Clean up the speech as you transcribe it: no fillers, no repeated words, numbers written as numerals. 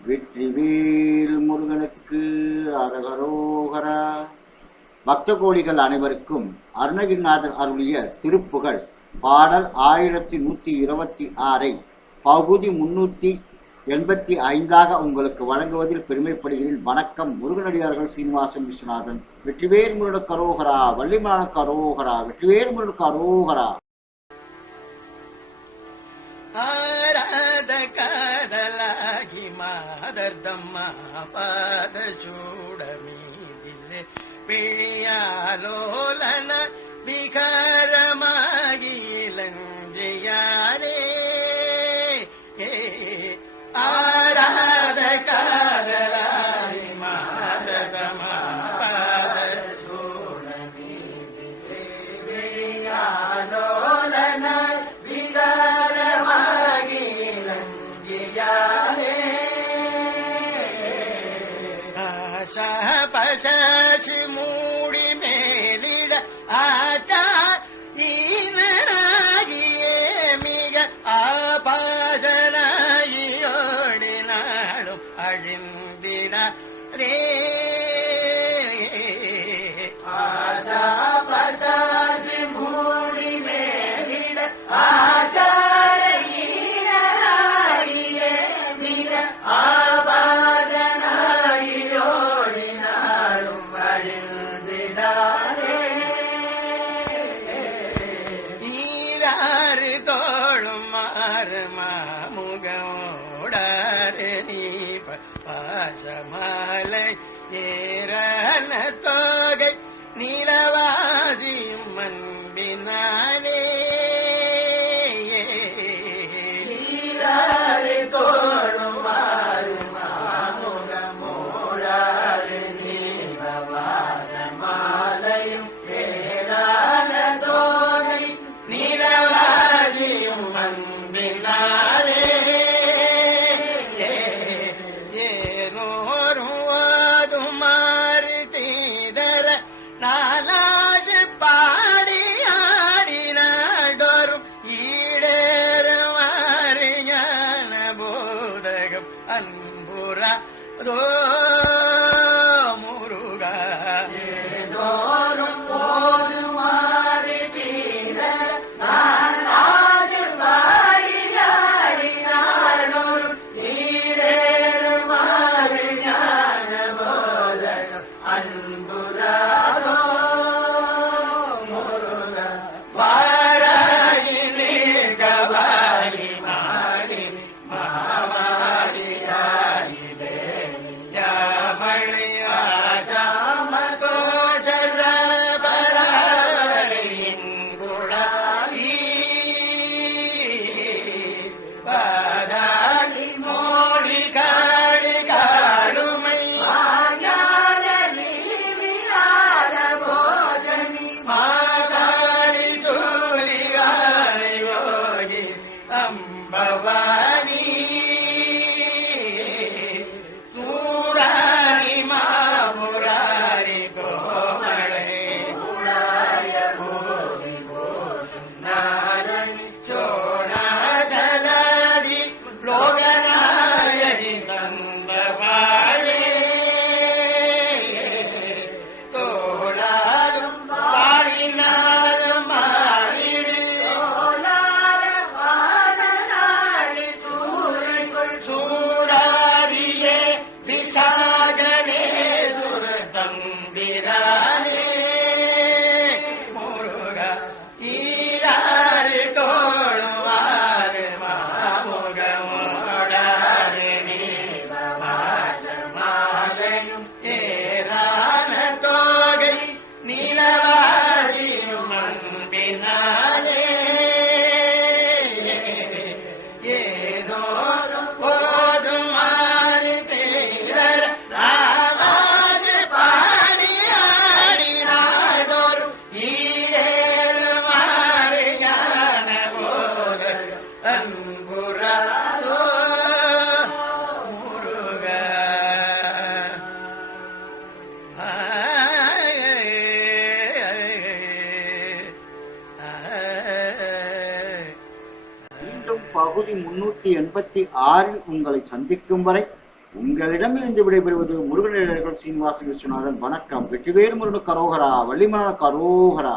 வெற்றிவேல் முருகனுக்கு அரகரோகரா. பக்த கோடிகள் அனைவருக்கும் அருணகிரிநாதர் அருளிய திருப்புகழ் பாடல் 1126 பகுதி 385 உங்களுக்கு வழங்குவதில் பெருமைப்படுகிறேன். வணக்கம். முருகனடியார்கள் சீனிவாசன் விஸ்வநாதன். வெற்றிவேல் முருகனுக்கு அரோகரா, வள்ளிமலானுக்கு அரோகரா, வெற்றிவேல் முருகனுக்கு அரோகரா. ஆராத காதலாகி மாதர்தம்மா பாத சூடமீதிலே பிழியாலோலன விகாரமாகி இளஞ்சியாரே. ஆராத காதலாகி மாதர்தம்மா பாத சூடமீதிலே பிழியாலோலன பசாசி மூடி மேலிட ஆச்சார் ஈனராகியே மிக ஆபாசனாகியோடினாலும் அழிந்திடே. ஆசா பசாசி மூடி மேலிட ஆச்சார ஈனராகியே மிக பாசமாலை ஏறன தோகை நீலவாசி மண்பினாலே. தோளும் மாறு மாமுகமோடாறு நீலவாசமாலையும் ஏறன தோகை நீலவாசியும் மண்பினாலே. அன்புரா தோ முருகா ஏதோறும் போது மாறி தீதர் நானாது பாடியாடினாடோறும் ஈடேறு மாறு ஞான போதகம் அன்புராதோ முருகா. வாராகி நீர்கவாகி மாலினி பகுதி 386 உங்களை சந்திக்கும் வரை உங்களிடமிருந்து விடைபெறுவது முருகனடியார்கள் சீனிவாசன் விஸ்வநாதன். வணக்கம். வெற்றிவேல் முருகனுக்கு அரோகரா. வள்ளிமலானுக்கு அரோகரா.